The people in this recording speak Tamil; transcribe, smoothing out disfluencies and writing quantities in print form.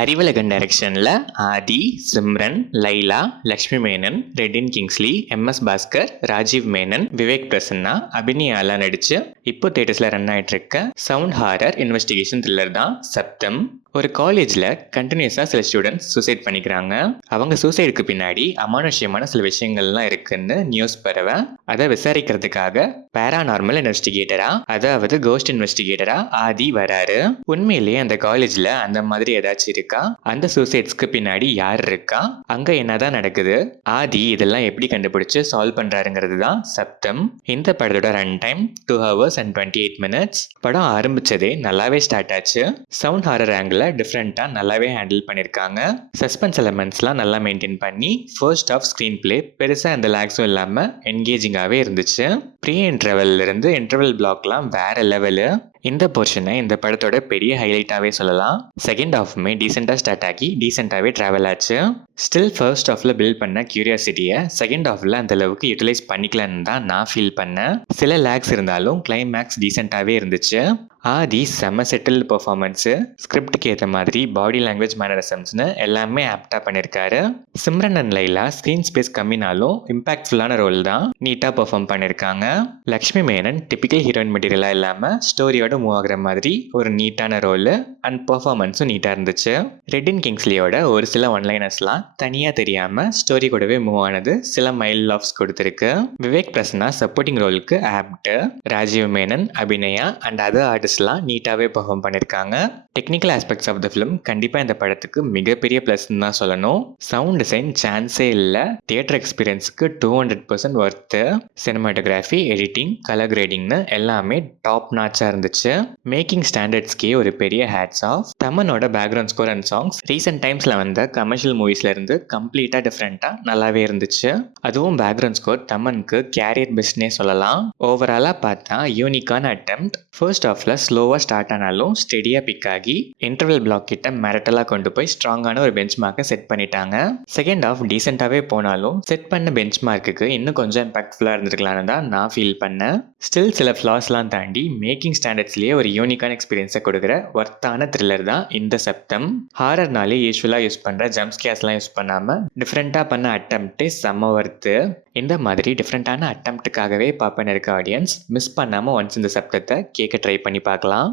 அறிவழகன் டைரக்ஷனில் ஆதி, சிம்ரன், லைலா, லக்ஷ்மி மேனன், ரெட்டின் கிங்ஸ்லி, எம்எஸ் பாஸ்கர், ராஜீவ் மேனன், விவேக் பிரசன்னா, அபினியாலாம் நடிச்சு இப்போ தேட்டர்ஸில் ரன் ஆகிட்டு இருக்க சவுண்ட் ஹாரர் இன்வெஸ்டிகேஷன் த்ரில்லர் தான் சப்தம். ஒரு காலேஜில் கண்டினியூஸாக சில ஸ்டூடெண்ட்ஸ் சூசைட் பண்ணிக்கிறாங்க. அவங்க சூசைடுக்கு பின்னாடி அமானுஷ்யமான சில விஷயங்கள்லாம் இருக்குன்னு நியூஸ் பரவ அதை விசாரிக்கிறதுக்காக பேரானார்மல் இன்வெஸ்டிகேட்டரா, அதாவது கோஸ்ட் இன்வெஸ்டிகேட்டரா ஆதி வராரு. உண்மையிலேயே அந்த காலேஜில் அந்த மாதிரி ஏதாச்சும் இருக்கா? அந்த சூசைட்ஸ்க்கு பின்னாடி யார் இருக்கா? அங்கே என்னதான் நடக்குது? ஆதி இதெல்லாம் எப்படி கண்டுபிடிச்சு சால்வ் பண்ணுறாருங்கிறது தான் சப்தம். இந்த படத்தோட run time 2 hours and 28 minutes. படம் ஆரம்பிச்சதே நல்லாவே ஸ்டார்ட் ஆச்சு. சவுண்ட் ஹாரர் ஆங்கிள் டிஃப்ரெண்ட்டாக நல்லாவே ஹேண்டில் பண்ணியிருக்காங்க. சஸ்பென்ஸ் எலமெண்ட்ஸ்லாம் நல்லா மெயின்டைன் பண்ணி ஃபர்ஸ்ட் ஆஃப் ஸ்க்ரீன் பிளே பெருசாக எந்த லேக்ஸும் இல்லாமல் என்கேஜிங்காகவே இருந்துச்சு. ப்ரீ இன்டர்வல்லிருந்து இன்டர்வல் பிளாக்லாம் வேற லெவலு. இந்த போர்ஷனை இந்த படத்தோட பெரிய ஹைலைட்டாகவே சொல்லலாம். செகண்ட் ஹாஃப்மே டீசெண்டாக ஸ்டார்ட் ஆகி டீசெண்டாகவே ட்ராவல் ஆச்சு. ஸ்டில் ஃபர்ஸ்ட் ஹாஃபில் பில்ட் பண்ண கியூரியாசிட்டியை செகண்ட் ஹாஃபில் அந்த அளவுக்கு யூட்டிலைஸ் பண்ணிக்கலன்னு தான் நான் ஃபீல் பண்ணேன். சில லேக்ஸ் இருந்தாலும் கிளைமேக்ஸ் டீசெண்டாகவே இருந்துச்சு. ஆதி செம்ம செட்டில்டு பெர்ஃபார்மன்ஸு, ஸ்கிரிப்டுக்கு ஏற்ற மாதிரி பாடி லாங்குவேஜ் மேனரிசம்ஸ்னு எல்லாமே ஆப்டாக பண்ணியிருக்காரு. Simran and Laila screen space கம்மினாலும் இம்பாக்ட்ஃபுல்லான ரோல் தான் நீட்டாக பெர்ஃபார்ம் பண்ணியிருக்காங்க. லக்ஷ்மி மேனன் டிபிக்கல் ஹீரோயின் மெட்டீரியலாக இல்லாமல் ஸ்டோரியோட மூவ் ஆகிற மாதிரி ஒரு நீட்டான ரோலு அண்ட் பெர்ஃபார்மன்ஸும் நீட்டாக இருந்துச்சு. ரெட்டின் கிங்ஸ்லியோட ஒரு சில ஒன்லைனர்ஸ்லாம் தனியாக தெரியாமல் ஸ்டோரி கூடவே மூவ் ஆனது சில மைல் லாஃப்ஸ் கொடுத்துருக்கு. விவேக் பிரசன்னா சப்போர்ட்டிங் ரோலுக்கு apt. Rajiv Menon, Abhinaya and other ஆர்டிஸ்ட்லாம் நீட்டாகவே பெர்ஃபார்ம் பண்ணியிருக்காங்க. Technical aspects of the film கண்டிப்பாக இந்த படத்துக்கு மிகப்பெரிய ப்ளஸ்ன்னு தான் சொல்லணும். சவுண்ட் டிசைன் சான்ஸே இல்லை. தியேட்டர் எக்ஸ்பீரியன்ஸுக்கு 200% ஒர்த்து. சினிமாட்டோகிராஃபி, எடிட்டிங், கலர் கிரேடிங்னு எல்லாமே டாப் நாச்சாக இருந்துச்சு. மேக்கிங் ஸ்டாண்டர்ட்ஸ்க்கே ஒரு பெரிய ஹேட்ஸ் ஆஃப். தமனோட background score and songs recent டைம்ஸில் வந்த கமர்ஷியல் மூவிஸ்லேருந்து கம்ப்ளீட்டாக டிஃப்ரெண்ட்டாக நல்லாவே இருந்துச்சு. அதுவும் பேக்ரவுண்ட் ஸ்கோர் தமனுக்கு கேரியர் பெஸ்ட்னே சொல்லலாம். ஓவராலாக பார்த்தா யூனிக்கான அட்டெம்ப்ட். ஃபர்ஸ்ட் ஹாஃபில் ஸ்லோவாக ஸ்டார்ட் ஆனாலும் ஸ்டெடியாக பிக் ஆகி இன்டர்வல் பிளாக் கிட்ட மிரட்டலாக கொண்டு போய் ஸ்ட்ராங்கான ஒரு பெஞ்ச் மார்க்கை செட் பண்ணிட்டாங்க. செகண்ட் ஹாஃப் டீசெண்டாகவே போனாலும் செட் பண்ண பெஞ்ச் மார்க்குக்கு இன்னும் கொஞ்சம் இம்பாக்ட்ஃபுல்லாக இருந்திருக்கலான்னு தான் நான் ஃபீல் பண்ணேன். ஸ்டில் சில ஃப்ளாஸ்லாம் தாண்டி மேக்கிங் ஸ்டாண்டர்ட்ஸ்லேயே ஒரு யூனிக்கான எக்ஸ்பீரியன்ஸை கொடுக்குற ஒர்த்தான த்ரில்லர் தான் இந்த சப்தம். ஹாரர்னாலே யூஸ்வலாக யூஸ் பண்ணுற ஜம்ப்ஸ்கேர்ஸ்லாம் யூஸ் பண்ணாமல் டிஃப்ரெண்ட்டாக பண்ண அட்டெம்ப்டே செம்ம ஒர்த்து. இந்த மாதிரி டிஃப்ரெண்ட்டான அட்டெம்ப்ட்டுக்காகவே பார்ப்பேன் இருக்க ஆடியன்ஸ் மிஸ் பண்ணாமல் ஒன்ஸ் இந்த சப்தத்தை கேட்க ட்ரை பண்ணி பார்க்கலாம்.